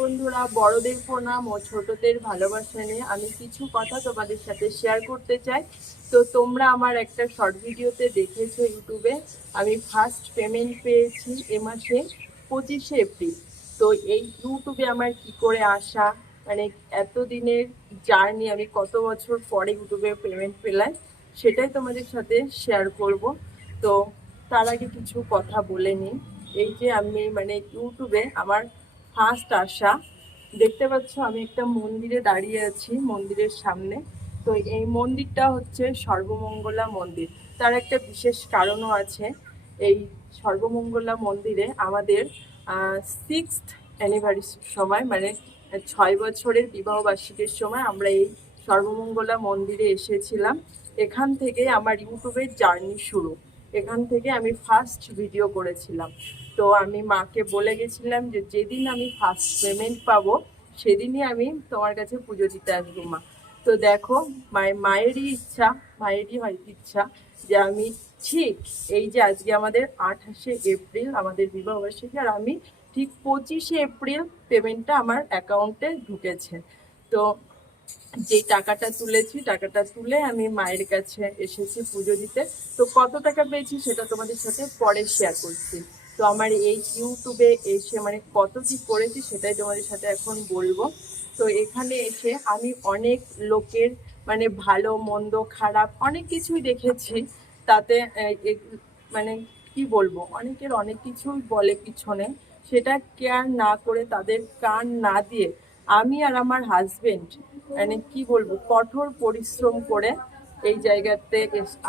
বন্ধুরা, বড়দের প্রণাম ও ছোটদের ভালোবাসা নিয়ে আমি কিছু কথা তোমাদের সাথে শেয়ার করতে চাই। তো তোমরা আমার একটা শর্ট ভিডিওতে দেখেছ ইউটিউবে। আমি ফার্স্ট পেমেন্ট পেয়েছি এ মাসে পঁচিশে এপ্রিল। তো এই ইউটিউবে আমার কি করে আসা মানে এতদিনের জার্নি আমি কত বছর পরে ইউটিউবে পেমেন্ট পেলাম, সেটাই তোমাদের সাথে শেয়ার করব। তো তার আগে কিছু কথা বলে নিই। এই যে আমি মানে ইউটিউবে আমার ফার্স্ট আসা দেখতে পাচ্ছ আমি একটা মন্দিরে দাঁড়িয়ে আছি, মন্দিরের সামনে। তো এই মন্দিরটা হচ্ছে সর্বমঙ্গলা মন্দির। তার একটা বিশেষ কারণও আছে। এই সর্বমঙ্গলা মন্দিরে আমাদের সিক্স অ্যানিভার্সারির সময় মানে ছয় বছরের বিবাহবার্ষিকীর সময় আমরা এই সর্বমঙ্গলা মন্দিরে এসেছিলাম। এখান থেকে আমার ইউটিউবের জার্নি শুরু। এখান থেকে আমি ফার্স্ট ভিডিও করেছিলাম। তো আমি মাকে বলে গেছিলাম যে, যেদিন আমি ফার্স্ট পেমেন্ট পাবো, সেদিনই আমি তোমার কাছে পুজো দিতে আসব, মা। তো দেখো মায়ের মায়েরই ইচ্ছা, মায়েরই হয় ইচ্ছা যে আমি, ঠিক এই যে আজকে আমাদের আঠাশে এপ্রিল, আমাদের বিবাহ বার্ষিকী, আর আমি ঠিক পঁচিশে এপ্রিল পেমেন্টটা আমার অ্যাকাউন্টে ঢুকেছে। তো যে টাকাটা তুলেছি, টাকাটা তুলে আমি মায়ের কাছে এসেছি পুজো দিতে। তো কত টাকা পেয়েছি সেটা তোমাদের সাথে পরে শেয়ার করছি। তো আমার এই ইউটিউবে এসে মানে কত কি করেছি সেটাই তোমাদের সাথে এখন বলব। তো এখানে এসে আমি অনেক লোকের মানে ভালো, মন্দ, খারাপ অনেক কিছুই দেখেছি। তাতে মানে কি বলব, অনেকের অনেক কিছুই বলে পিছনে। সেটা কেয়ার না করে তাদের কান না দিয়ে আমি আর আমার হাজবেন্ড মানে কি বলব, কঠোর পরিশ্রম করে এই জায়গাতে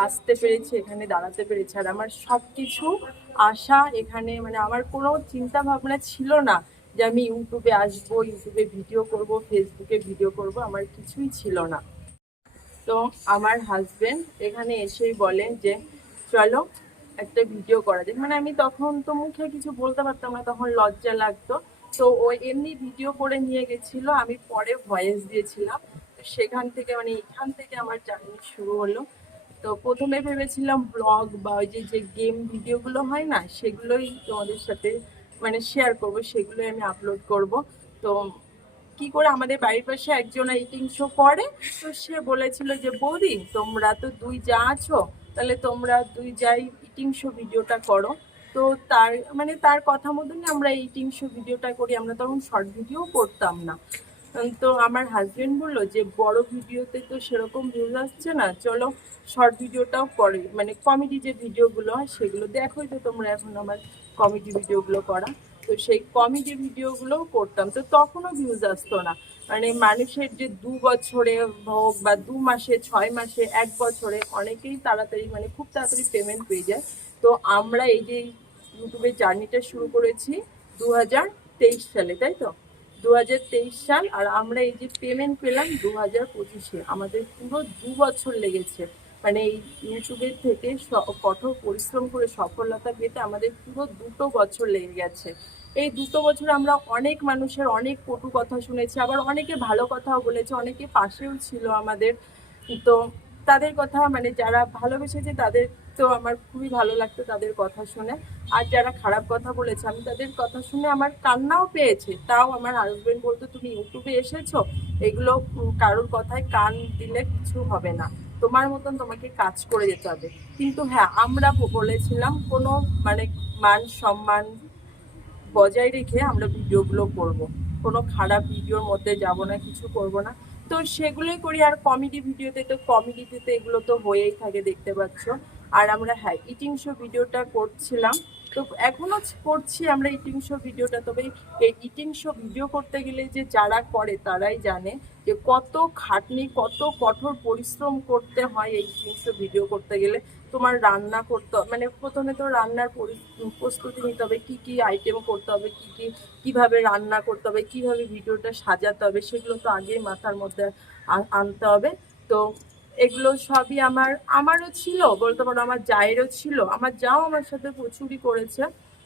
আসতে পেরেছি, এখানে দাঁড়াতে পেরেছি। আর আমার সব কিছু আশা এখানে মানে আমার কোনো চিন্তা ভাবনা ছিল না যে আমি ইউটিউবে আসব, ইউটিউবে ভিডিও করব, ফেসবুকে ভিডিও করব, আমার কিছুই ছিল না। তো আমার হাজবেন্ড এখানে এসেই বলেন যে, চলো একটা ভিডিও করা যাক। মানে আমি তখন তো মুখে কিছু বলতে পারতাম না, তখন লজ্জা লাগতো। তো ও এমনি ভিডিও করে নিয়ে গেছিল, আমি পরে ভয়েস দিয়েছিলাম। তো সেখান থেকে মানে এখান থেকে আমার জার্নি শুরু হলো। তো প্রথমে ভেবেছিলাম ব্লগ বা ওই যে যে গেম ভিডিওগুলো হয় না, সেগুলোই তোমাদের সাথে মানে শেয়ার করব, সেগুলোই আমি আপলোড করব। তো কি করে আমাদের বাড়ির পাশে একজন এইটিং শো করে, তো সে বলেছিল যে, বৌদি, তোমরা তো দুই যা আছো, তাহলে তোমরা দুই যাই ইটিং শো ভিডিওটা করো। তো তার মানে তার কথা মতনই আমরা এই শো ভিডিওটা করি। আমরা তখন শর্ট ভিডিও করতাম না। তো আমার হাজবেন্ড বলল যে, বড় ভিডিওতে তো সেরকম ভিউজ আসছে না। চলো শর্ট ভিডিওটাও করে মানে কমেডি যে ভিডিওগুলো হয় সেগুলো দেখোই তো তোমরা এখন আমার কমেডি ভিডিওগুলো করা। তো সেই কমেডি ভিডিওগুলোও করতাম। তো তখনও ভিউজ আসতো না। মানে মানুষের যে দু বছরে হোক বা দু মাসে, ছয় মাসে, এক বছরে অনেকেই তাড়াতাড়ি মানে খুব তাড়াতাড়ি পেমেন্ট পেয়ে যায়। তো আমরা এই যে ইউটিউবে জার্নিটা শুরু করেছি দু হাজার তেইশ সালে, তাই তো? দু হাজার তেইশ সাল, আর আমরা এই যে পেমেন্ট পেলাম দু হাজার পঁচিশে। আমাদের পুরো দু বছর লেগেছে। মানে এই ইউটিউবের থেকে কঠোর পরিশ্রম করে সফলতা পেতে আমাদের পুরো দুটো বছর লেগে গেছে। এই দুটো বছর আমরা অনেক মানুষের অনেক কটু কথা শুনেছি, আবার অনেকে ভালো কথাও বলেছে, অনেকে পাশেও ছিল আমাদের। তো তাদের কথা মানে যারা ভালোবেসেছে তাদের তো আমার খুবই ভালো লাগতো তাদের কথা শুনে। আর যারা খারাপ কথা বলেছে, আমি তাদের কথা শুনে আমার কান্নাও পেয়েছে। তাও আমার হাজবেন্ড বলতো, তুমি ইউটিউবে এসেছ? এগুলো কারোর কথায় কান দিলে কিছু হবে না। তোমার মতন তোমাকে কাজ করে যেতে হবে। কিন্তু হ্যাঁ আমরা বলেছিলাম কোনো মানে মান সম্মান বজায় রেখে আমরা ভিডিওগুলো করব। কোনো খারাপ ভিডিওর মধ্যে যাব না, কিছু করব না। তো সেগুলোই করি, আর কমেডি ভিডিওতে তো কমেডিতে এগুলো তো হয়েই থাকে, দেখতে পাচ্ছ। আর আমরা হ্যাঁ ইটিং শো ভিডিওটা করছিলাম। তো এখনও করছি আমরা ইটিং শো ভিডিওটা, তবে এই ইটিং শো ভিডিও করতে গেলে যে যারা করে তারাই জানে যে কত খাটনি, কত কঠোর পরিশ্রম করতে হয় এই ইটিং শো ভিডিও করতে গেলে। তোমার রান্না করতে মানে প্রথমে তো রান্নার পরি- প্রস্তুতি নিতে হবে, কী কী আইটেম করতে হবে, কী কী, কীভাবে রান্না করতে হবে, কীভাবে ভিডিওটা সাজাতে হবে, সেগুলো তো আগেই মাথার মধ্যে আনতে হবে। তো এগুলো সবই আমার, আমারও ছিল, বলতে পারো আমার জায়েরও ছিল। আমার যাও আমার সাথে প্রচুরই করেছে,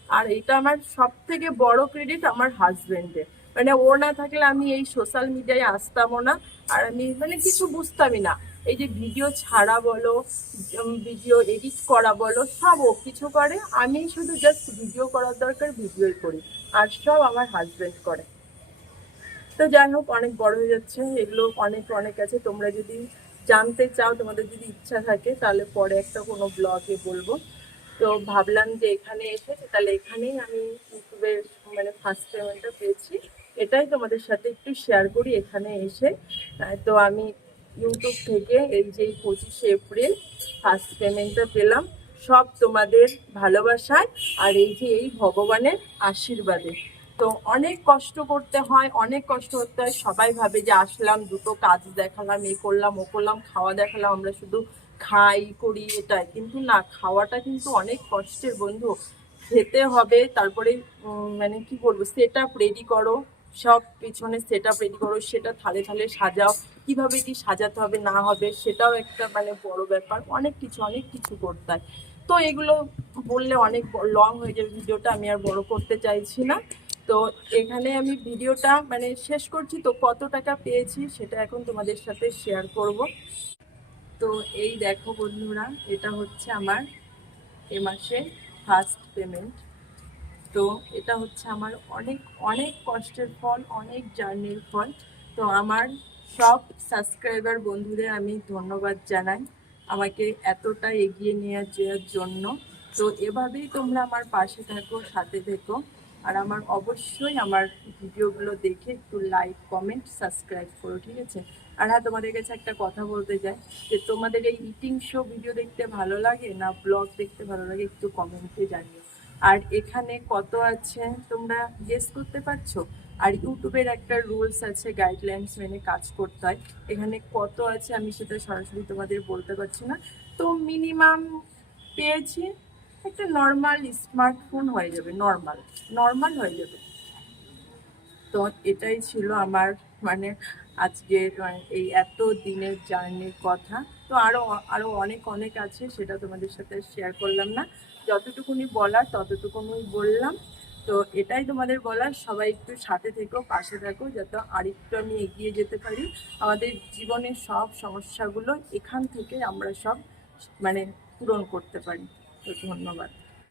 আর এটা আমার সব থেকে বড় ক্রেডিট আমার হাজবেন্ডের মানে ও না থাকলে আমি এই সোশ্যাল মিডিয়ায় আসতামও না, আর আমি মানে কিছু বুঝতামই না। এই যে ভিডিও ছাড়া বলো ভিডিও এডিট করা বলো, সব ও কিছু করে, আমি শুধু জাস্ট ভিডিও করার দরকার ভিডিওই করি, আর সব আমার হাজবেন্ড করে। তো যাই হোক, অনেক বড় হয়ে যাচ্ছে, এগুলো অনেক অনেক আছে। তোমরা যদি জানতে চাও, তোমাদের যদি ইচ্ছা থাকে, তাহলে পরে একটা কোনো ব্লগে বলব। তো ভাবলাম যে এখানে এসেছে তাহলে এখানেই আমি ইউটিউবে মানে ফার্স্ট পেমেন্টটা পেয়েছি। এটাই তোমাদের সাথে একটু শেয়ার করি এখানে এসে। তো আমি ইউটিউব থেকে এই যে পঁচিশে এপ্রিল ফার্স্ট পেমেন্টটা পেলাম। সব তোমাদের ভালোবাসায় আর এই যে এই ভগবানের আশীর্বাদে। তো অনেক কষ্ট করতে হয়, অনেক কষ্ট করতে হয়। সবাই ভাবে যে আসলাম, দুটো কাজ দেখালাম, এ করলাম, ও করলাম, খাওয়া দেখালাম, আমরা শুধু খাই, করি, এটাই। কিন্তু না, খাওয়াটা কিন্তু অনেক কষ্টের বন্ধু। খেতে হবে, তারপরে মানে কি বলব সেট আপ রেডি করো, সব পিছনে সেট আপ রেডি করো, সেটা থালে থালে সাজাও। কীভাবে কি সাজাতে হবে, না হবে, সেটাও একটা মানে বড় ব্যাপার। অনেক কিছু অনেক কিছু করতে হয়। তো এগুলো বললে অনেক লং হয়ে যাবে, ভিডিওটা আমি আর বড় করতে চাইছি না। তো এখানে আমি ভিডিওটা মানে শেষ করছি। তো কত টাকা পেয়েছি সেটা এখন তোমাদের সাথে শেয়ার করব। তো এই দেখো বন্ধুরা, এটা হচ্ছে আমার এ মাসে ফার্স্ট পেমেন্ট তো এটা হচ্ছে আমার অনেক অনেক কষ্টের ফল, অনেক জার্নির ফল। তো আমার সব সাবস্ক্রাইবার বন্ধুদের আমি ধন্যবাদ জানাই আমাকে এতটা এগিয়ে নিয়ে যাওয়ার জন্য। তো এভাবেই তোমরা আমার পাশে থাকো, সাথে থেকো। আর আমার অবশ্যই আমার ভিডিওগুলো দেখে একটু লাইক কমেন্ট সাবস্ক্রাইব করো, ঠিক আছে? আর হ্যাঁ তোমাদের কাছে একটা কথা বলতে চাই, যে তোমাদের এই ইটিং শো ভিডিও দেখতে ভালো লাগে না ব্লগ দেখতে ভালো লাগে একটু কমেন্টে জানিও? আর এখানে কত আছে তোমরা গেস করতে পারছ? আর ইউটিউবের একটা রুলস আছে গাইডলাইন্স মেনে কাজ করতে হয়। এখানে কত আছে আমি সেটা সরাসরি তোমাদের বলতে পারছি না। তো মিনিমাম পেয়েছি একটা নর্মাল স্মার্টফোন হয়ে যাবে নর্মাল নর্মাল হয়ে যাবে। তো এটাই ছিল আমার মানে আজকের মানে এই এত দিনের জার্নির কথা। তো আরও আরও অনেক অনেক আছে সেটা তোমাদের সাথে শেয়ার করলাম না। যতটুকুনি বলার ততটুকুনি বললাম। তো এটাই তোমাদের বলার, সবাই একটু সাথে থেকো, পাশে থাকো, যাতে আরেকটু আমি এগিয়ে যেতে পারি। আমাদের জীবনের সব সমস্যাগুলো এখান থেকে আমরা সব মানে পূরণ করতে পারি। তো ধন্যবাদ।